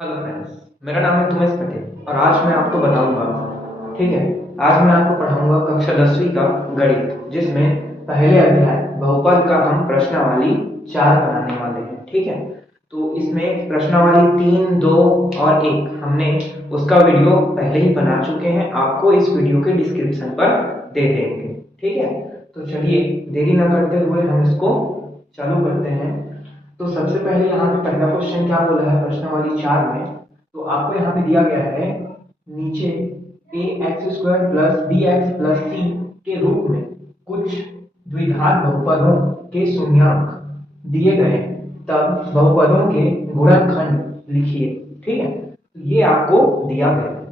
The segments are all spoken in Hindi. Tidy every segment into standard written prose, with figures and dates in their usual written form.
हेलो फ्रेंड्स, मेरा नाम है तुमेश पटेल और आज मैं आपको बताऊंगा। ठीक है। आज मैं आपको पढ़ाऊंगा कक्षा 10वीं का गणित, जिसमें पहले अध्याय बहुपद का हम प्रश्नावली 4 बनाने वाले हैं। ठीक है। तो इसमें प्रश्नावली 3, 2 और 1 हमने उसका वीडियो पहले ही बना चुके हैं, आपको इस वीडियो के डिस्क्रिप्शन पर दे देंगे। ठीक है। तो चलिए देरी न करते हुए हम इसको चालू करते हैं। तो सबसे पहले यहाँ पे पहला क्वेश्चन क्या बोला है प्रश्नावली 4 में। तो आपको यहाँ पे दिया गया है नीचे A X square plus B X plus C के रूप में कुछ द्विघात बहुपदों के शून्यांक दिए गए, तब बहुपदों के गुणनखंड लिखिए। ठीक है। तो ये आपको दिया गया है,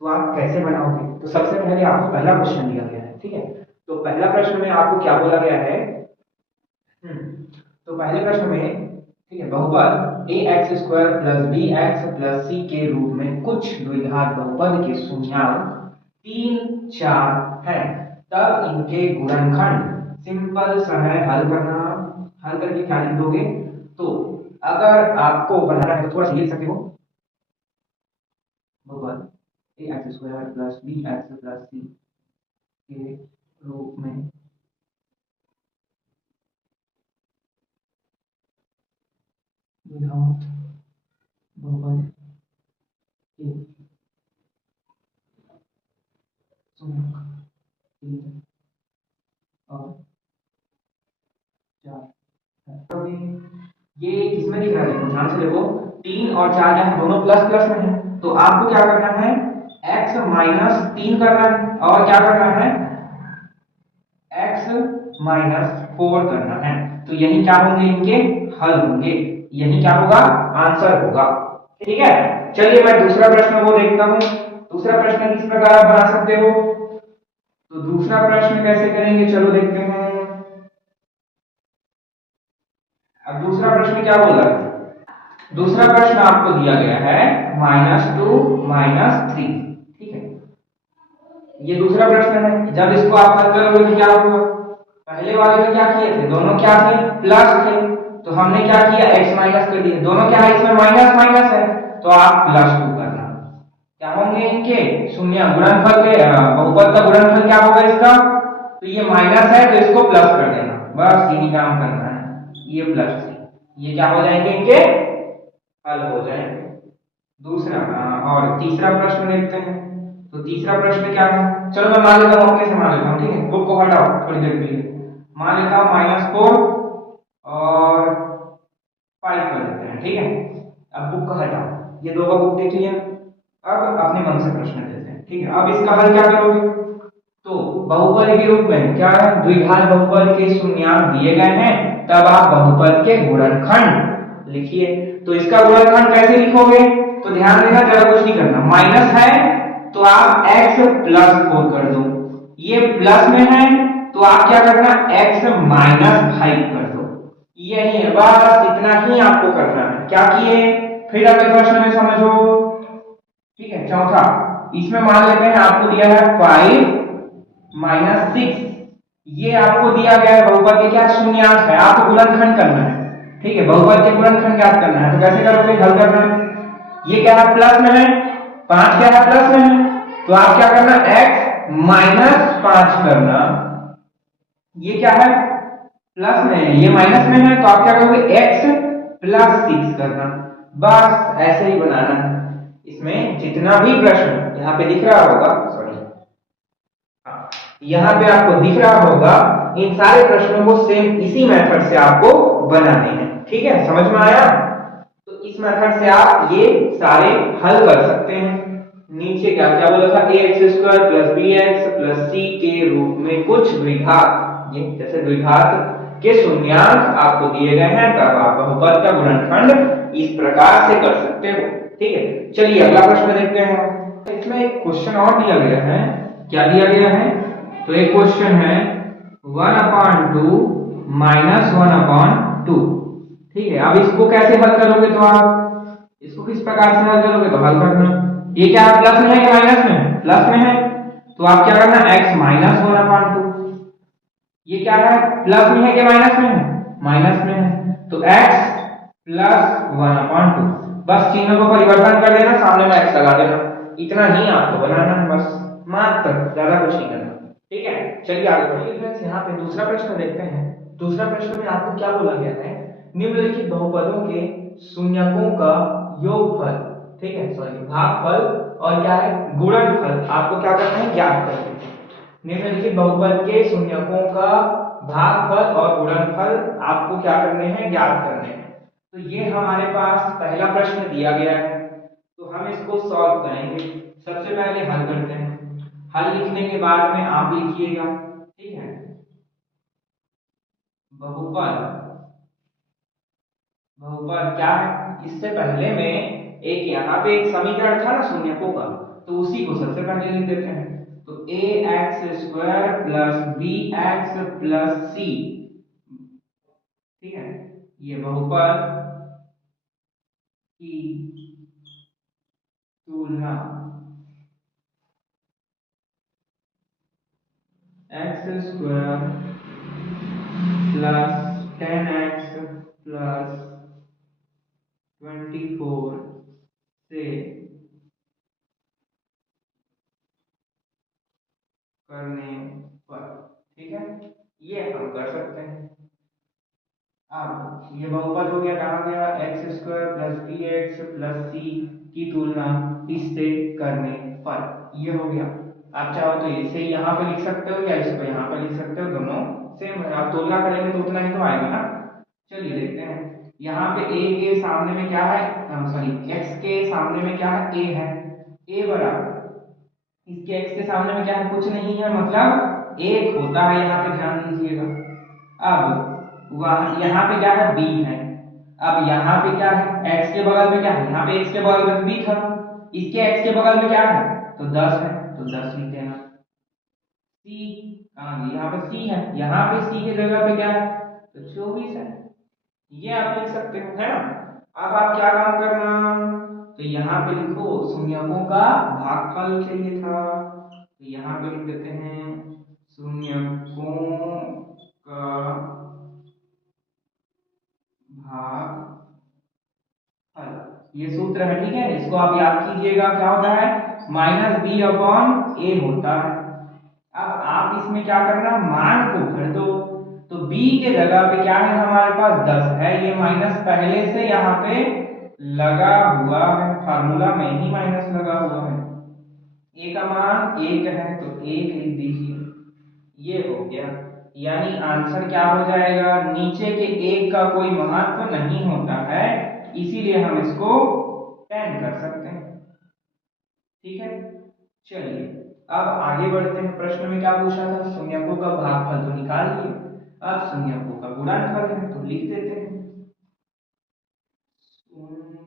तो आप कैसे बनाओगे। तो सबसे पहले आपको पहला क्वेश्चन दिया गया है। ठीक है। तो पहला प्रश्न में आपको क्या बोला गया है। तो पहले प्रश्न में, ठीक है, बहुपद A X square plus B X plus C के रूप में कुछ द्विघात बहुपद के शून्यांक 3, 4 है, तब इनके गुणनखंड सिंपल सा है, हल करना। हल करके क्या लिख दोगे। तो अगर आपको बनाना है तो थोड़ा सा लिख सकते हो। बहुपद A X square plus B X plus C के रूप में द्विघात बहुपद के शून्यांक 3 और 4 है। ये किसमें दिख रहा है, देखो ध्यान से देखो। 3 और 4 क्या है, दोनों प्लस प्लस में है। तो आपको क्या करना है, x माइनस 3 करना है और क्या करना है, x माइनस 4 करना है। तो यही क्या होंगे, इनके हल होंगे। यही क्या होगा, आंसर होगा। ठीक है। चलिए मैं दूसरा प्रश्न को देखता हूं। दूसरा प्रश्न किस प्रकार आप बना सकते हो। तो दूसरा प्रश्न कैसे करेंगे, चलो देखते हैं। अब दूसरा प्रश्न क्या बोला है। दूसरा प्रश्न आपको दिया गया है -2 -3। ठीक है। ये दूसरा प्रश्न है। जब इसको आप हल करोगे तो क्या होगा, पहले वाले में क्या किए थे, दोनों क्या थे, प्लस थे। तो हमने क्या किया, x माइनस कर दिया। दोनों क्या है, इसमें माइनस माइनस है, तो आप +2 करना। क्या होंगे इनके शून्य गुणनफल के, बहुपद का गुणनफल क्या होगा इसका। तो ये माइनस है तो इसको प्लस कर देना, बस यही काम करना है। ये प्लस से ये क्या हो जाएंगे, इनके हल हो जाएंगे। दूसरा और तीसरा प्रश्न देखते हैं। तो तीसरा प्रश्न क्या है, चलो मैं मान लेता हूँ, अपने से मान लेता हूँ। ठीक है, बुक को हटाओ थोड़ी देर के लिए। मान लेता हूँ -4 और 5 कर लेते हैं। ठीक है। अब बुक को हटाओ, ये दो का बुक देख लिया। अब अपने मन से प्रश्न देते हैं। ठीक है। अब इसका हल क्या करोगे। तो बहुपद के रूप में क्या है, द्विघात बहुपद के शून्यांक दिए गए हैं, तब आप बहुपद के गुणनखंड लिखिए। तो इसका गुणनखंड कैसे लिखोगे। तो ध्यान देना, ज्यादा कुछ नहीं करना। माइनस है तो आप x प्लस 4 कर दो। ये प्लस में है तो आप क्या करना, x माइनस 5 कर दो। यही है, बस इतना ही आपको करना है। क्या किए, फिर अगले प्रश्न में समझो। ठीक है। चौथा, इसमें मान लेते हैं आपको दिया है 5 -6। ये आपको दिया गया है बहुपद के क्या शून्यांक है, आपको गुणनखंड करना है। ठीक है, बहुपद के गुणनखंड ज्ञात करना है। तो कैसे करोगे, हल करना है। ये क्या है, प्लस में है, 5 क्या है, प्लस में है। तो आप क्या करना, x माइनस 5 करना। ये क्या है, प्लस में है, ये माइनस में है, तो आप क्या करोगे, x प्लस 6 करना। बस ऐसे ही बनाना है। इसमें जितना भी प्रश्न यहाँ पे दिख रहा होगा, सॉरी, यहाँ पे आपको दिख रहा होगा, इन सारे प्रश्नों को सेम इसी मेथड से आपको बनाने हैं। ठीक है, समझ में आया। तो इस मेथड से आप ये सारे हल कर सकते हैं। नीचे क्या क्या बोला था, A X square plus B X plus C के रूप में कुछ द्विघात, ये जैसे द्विघात के शून्यांक आपको दिए गए हैं, तब आप बहुपद का गुणनखंड इस प्रकार से कर सकते हो। ठीक है। चलिए अगला प्रश्न देखते हैं। इसमें एक क्वेश्चन और दिया गया है। क्या दिया गया है, तो एक क्वेश्चन है 1/2 -1/2। ठीक है। अब इसको कैसे हल करोगे, तो आप इसको किस प्रकार से हल करोगे, तो हल करना, ये क्या है, प्लस में है कि माइनस में, प्लस में है, तो आप क्या करना, x माइनस 1/2। ये क्या है, प्लस में है कि माइनस में है, माइनस में है, तो x प्लस 1/2। बस चिन्ह को परिवर्तन कर देना, सामने में x लगा देना, इतना ही आपको बनाना है बस, मात्र, ज्यादा कुछ नहीं करना। ठीक है, चलिए आगे बढ़िए फ्रेंड्स। यहाँ पे दूसरा प्रश्न देखते हैं। दूसरा प्रश्न में आपको क्या बोला गया है, निम्नलिखित बहुपदों के शून्यकों का योगफल, ठीक है, सॉरी भागफल और क्या है गुणनफल आपको क्या करना है, ज्ञात करना है। निम्नलिखित बहुपद के शून्यकों का भागफल और गुणनफल आपको क्या करने हैं, ज्ञात करने हैं। तो ये हमारे पास पहला प्रश्न दिया गया है, तो हम इसको सॉल्व करेंगे। सबसे पहले हल करते हैं, हल लिखने के बाद में आप लिखिएगा, ठीक है। बहुपद, बहुपद क्या है, इससे पहले में एक यहाँ पे एक समीकरण था ना शून्यकों का, तो उसी को सबसे पहले लिख देते हैं। तो A X square plus B X plus C, ठीक है, ये बहुपद की तुलना x square plus 10x plus 24 से करने पर, ठीक है, ये हम कर सकते हैं। अब ये बहुपद हो गया, कहाँ गया, X square plus B X plus C की तुलना इससे करने पर, ये हो गया। आप चाहो तो इसे यहाँ पे लिख सकते हो या इसको यहाँ पे लिख सकते हो, दोनों सेम है। आप तुलना करेंगे तो उतना ही तो आएगा ना। चलिए देखते हैं, यहाँ पे a के सामने में क्या है, सॉरी x के सामने में क्या है, a है, a बराबर इसके x के सामने में क्या है, कुछ नहीं है, मतलब एक होता है, यहाँ पे ध्यान दीजिएगा। अब वहां यहाँ पे क्या है, b है। अब यहाँ पे क्या है, x के बगल में क्या है, यहाँ पे x के बगल में b था, इसके x के बगल में क्या है, तो 10 है, तो 10 लिख देना। c, यहाँ पे c है, यहाँ पे c की जगह पे क्या है, तो 24 है, ये आप लिख सकते हो, है ना। अब आप क्या काम करना, तो यहाँ पे लिखो शून्यकों का भागफल चाहिए था, तो यहाँ पे लिख देते हैं शून्यकों का भागफल, ये सूत्र है, ठीक है, इसको आप याद कीजिएगा, क्या होता है, माइनस बी अपॉन ए होता है। अब आप इसमें क्या करना, मान को भर दो, तो b के जगह पे क्या है, हमारे पास 10 है, ये माइनस पहले से यहाँ पे लगा हुआ है, फार्मूला में ही माइनस लगा हुआ है। a का मान 1 है तो 1 लिख दीजिए, ये हो गया। यानी आंसर क्या हो जाएगा, नीचे के 1 का कोई महत्व नहीं होता है, इसीलिए हम इसको 10 कर सकते हैं, ठीक है। चलिए अब आगे बढ़ते हैं, प्रश्न में क्या पूछा था, शून्यकों का भागफल तो निकाल लिए, अब शून्यकों का गुणनफल है तो लिख देते हैं, शून्यकों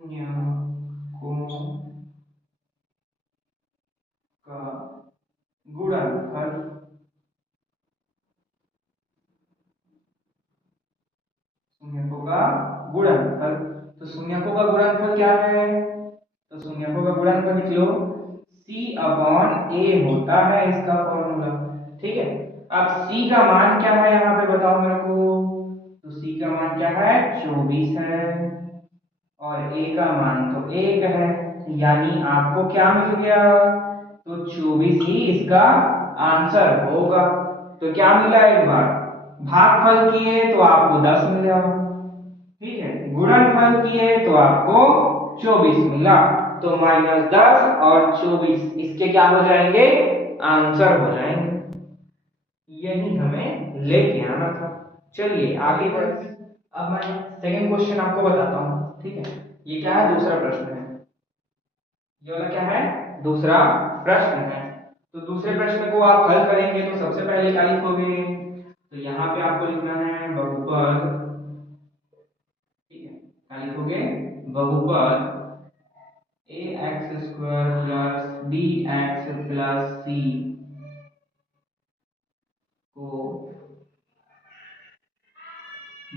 का गुणनफल, शून्यकों का गुणनफल, तो शून्यकों का गुणनफल क्या है, तो शून्यकों का गुणनफल लिख लो, c अपॉन a होता है इसका फॉर्मूला, ठीक है। अब c का मान क्या है, यहाँ पे बताओ मेरे को, तो c का मान क्या है, 24 है, और a का मान तो 1 है, यानी आपको क्या मिल गया, तो 24 ही इसका आंसर होगा। तो क्या मिला, एक बार भागफल किए तो आपको 10 मिला, ठीक है, गुणनफल किए तो आपको 24 मिला, तो -10 और 24 इसके क्या हो जाएंगे, आंसर हो जाएंगे, यही हमें लेके आना था। चलिए आगे बढ़ते हैं। अब मैं सेकंड क्वेश्चन आपको बताता हूँ, ठीक है, ये क्या है, दूसरा प्रश्न है, ये वाला क्या है, दूसरा प्रश्न है। तो दूसरे प्रश्न को आप हल करेंगे तो सबसे पहले क्या लिखोगे, तो यहाँ पे आपको लिखना है बहुपद, ठीक है, क्या लिखोगे, बहुपद A X square plus B X plus C को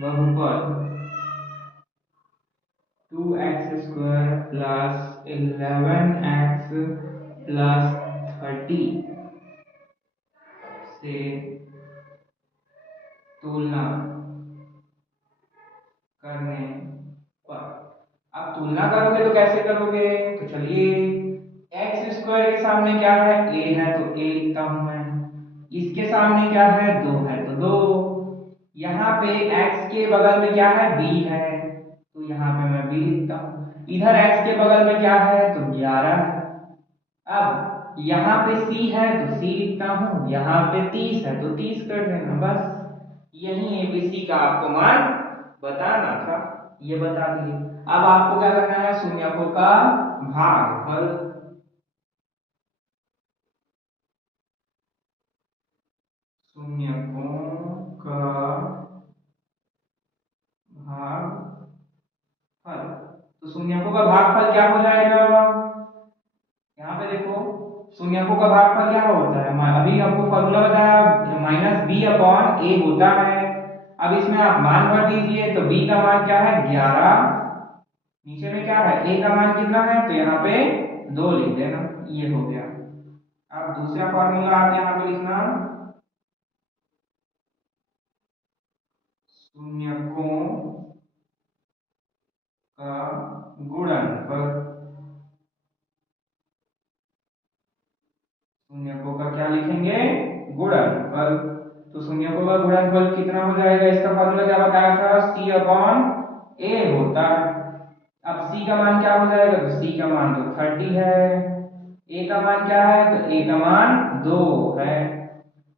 बहुपद 2x square plus 11x plus 30 से तुलना करने पर, अब तुलना करोगे तो कैसे करोगे? तो चलिए, एक्स स्क्वायर के सामने क्या है? ए है, तो ए लिखता हूं मैं। इसके सामने क्या है? 2 है, तो 2। यहाँ पे x के बगल में क्या है? b है, तो यहाँ पे मैं b लिखता हूँ। इधर x के बगल में क्या है? तो 11 है। अब यहाँ पे c है, तो c लिखता हूँ। यहाँ पे 30 है, तो 30 कर देना बस। यही एबीसी का आपको मान बताना था, ये बता दिए। अब आपको क्या करना है? शून्यकों का भागफल। शून्यकों का भागफल। तो शून्यकों का भागफल क्या हो जाएगा? यहाँ पे देखो, शून्यकों का भागफल क्या होता है? अभी आपको फॉर्मूला बताया, माइनस बी अपॉन ए होता है। अब इसमें आप मान भर दीजिए, तो बी का मान क्या है? 11। नीचे में क्या है? ए का मान कितना है? तो यहाँ पे 2 लिख देना, ये हो गया। अब दूसरा फॉर्मूला आप यहाँ पे लिखना, शून्यकों का गुणनफल। शून्यकों का क्या लिखेंगे? गुणनफल। तो शून्यकों का गुणनफल कितना हो जाएगा? इसका फॉर्मूला क्या बताया था? सी अपॉन ए होता है। अब c का मान क्या हो जाएगा? तो c का मान तो 30 है। a का मान क्या है? तो a का मान 2 है।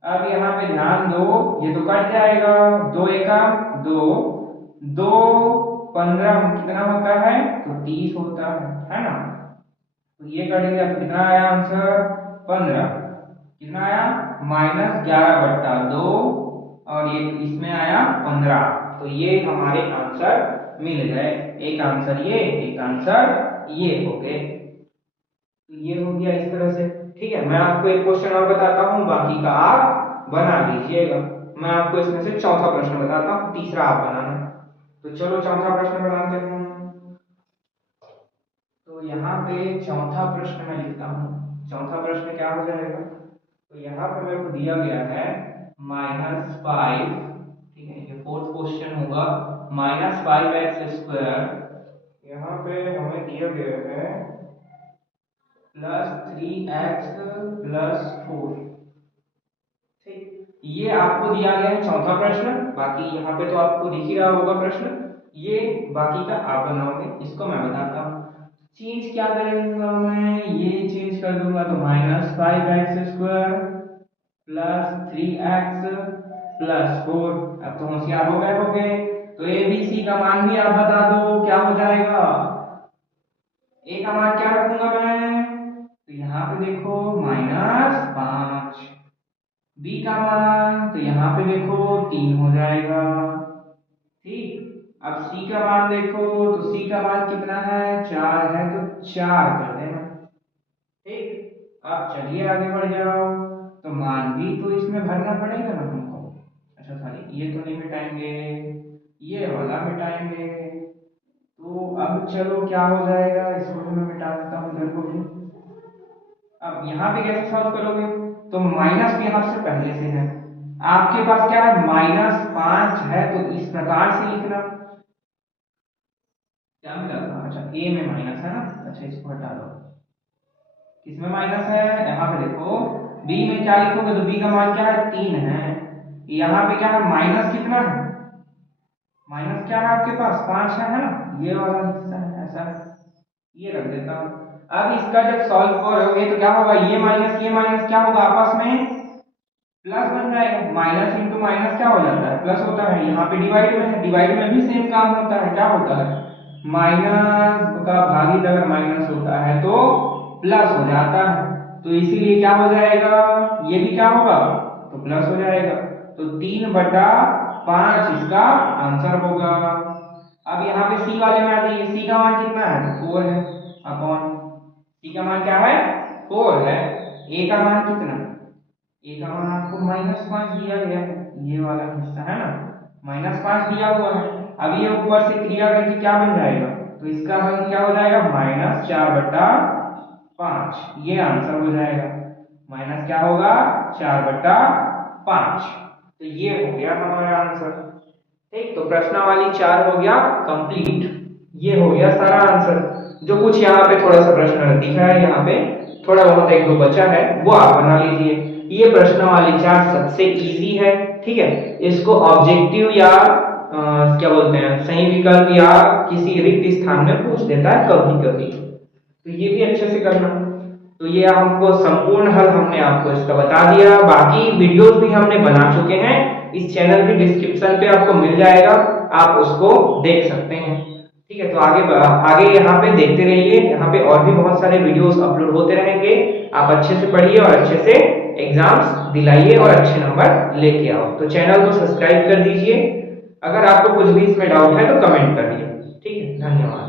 अब यहाँ पे ध्यान दो, ये तो कट जाएगा। 2 एका 2, 2 15 कितना होता है? तो 30 होता है ना? तो ये कटेगा तो कितना आया आंसर? 15। कितना आया? -11/2, और ये इसमें आया 15। तो ये हमारे आंसर मिल गए। एक आंसर ये, एक आंसर ये हो गए। तो ये हो गया इस तरह से। ठीक है, मैं आपको एक क्वेश्चन और बताता हूँ, बाकी का आप बना लीजिएगा। मैं आपको इसमें से चौथा प्रश्न बताता हूँ, तीसरा आप बनाना। तो चलो चौथा प्रश्न बनाते हैं। तो यहाँ पे चौथा प्रश्न मैं लिखता हूँ। चौथा प्रश्न क्या हो जाएगा? तो यहाँ पे मेरे को दिया गया है -5। ठीक है, ये फोर्थ क्वेश्चन होगा। -5x²। यहाँ पे हमें दिया गया है +3x+4। ठीक, ये आपको दिया गया है चौथा प्रश्न। बाकी यहाँ पे तो आपको दिख ही रहा होगा प्रश्न। ये बाकी का आप बनाओगे, इसको मैं बताता हूँ। चेंज क्या करूंगा मैं? ये चेंज कर दूंगा, तो -5x² +3x+4। अब तो होशियार हो गए। तो ए बी सी का मान भी आप बता दो, क्या हो जाएगा? ए का मान क्या रखूंगा मैं? तो यहाँ पे देखो -5। बी का मान तो यहाँ पे देखो 3 हो जाएगा। ठीक, अब सी का मान देखो, तो सी का मान कितना है? 4 है, तो 4 कर देना। ठीक, अब चलिए आगे बढ़ जाओ। तो मान भी तो इसमें भरना पड़ेगा ना हमको। अच्छा, सॉरी, ये तो नहीं मिटाएंगे, ये वाला मिटाएंगे। तो अब चलो क्या हो जाएगा, इसको भी मैं मिटा देता हूँ, इधर को भी। अब यहाँ पे कैसे सॉल्व करोगे? तो माइनस भी यहाँ से पहले से है। आपके पास क्या है? -5 है, तो इस प्रकार से लिखना। क्या मिला था? अच्छा, ए में माइनस है ना। अच्छा, इसको हटा दो। किसमें माइनस है? यहाँ पे देखो, बी में क्या लिखोगे? तो बी का मान क्या है? 3 है। यहाँ पे क्या है? माइनस कितना है? माइनस क्या है आपके पास? 5 है ना? ये वाला हिस्सा है, ऐसा ये रख देता हूँ। अब इसका जब सॉल्व करोगे तो क्या होगा? ये माइनस क्या होगा? आपस में प्लस बन जाएगा। माइनस इंटू माइनस क्या हो जाता है? प्लस होता है। यहाँ पे डिवाइड में है, डिवाइड में भी सेम काम होता है। क्या होता है? माइनस का भागित अगर माइनस होता है तो प्लस हो जाता है। तो इसीलिए क्या हो जाएगा? ये भी क्या होगा? तो प्लस हो जाएगा। तो 3/5 इसका आंसर होगा। अब यहाँ पे सी वाले में आ जाइए। सी का मान कितना है? 4 है, अपॉन सी का मान क्या है? 4 है। ए का मान कितना? ए का मान आपको -5 दिया गया है, ये वाला हिस्सा है ना, -5 दिया हुआ है। अब ये ऊपर से क्रिया करके क्या बन जाएगा? तो इसका मान क्या हो जाएगा? -4/5। ये आंसर हो जाएगा। माइनस क्या होगा? 4/5। तो ये हो गया हमारा आंसर। ठीक, तो प्रश्नावली 4 हो गया कंप्लीट। ये हो गया सारा आंसर। जो कुछ यहाँ पे थोड़ा सा प्रश्न दिखा है, यहाँ पे थोड़ा बहुत एक दो बचा है, वो आप बना लीजिए। ये प्रश्न वाली चार्ट सबसे इजी है, ठीक है। इसको ऑब्जेक्टिव या क्या बोलते हैं, सही विकल्प या किसी रिक्त स्थान में पूछ देता है कभी कभी, तो ये भी अच्छे से करना। तो ये आपको संपूर्ण हल हमने आपको इसका बता दिया। बाकी वीडियोस भी हमने बना चुके हैं, इस चैनल के डिस्क्रिप्शन पे आपको मिल जाएगा, आप उसको देख सकते हैं, ठीक है। तो आगे यहाँ पे देखते रहिए, यहाँ पे और भी बहुत सारे वीडियोस अपलोड होते रहेंगे। आप अच्छे से पढ़िए और अच्छे से एग्जाम्स दिलाइए और अच्छे नंबर लेके आओ। तो चैनल को सब्सक्राइब कर दीजिए। अगर आपको कुछ भी इसमें डाउट है तो कमेंट करिए, ठीक है। धन्यवाद।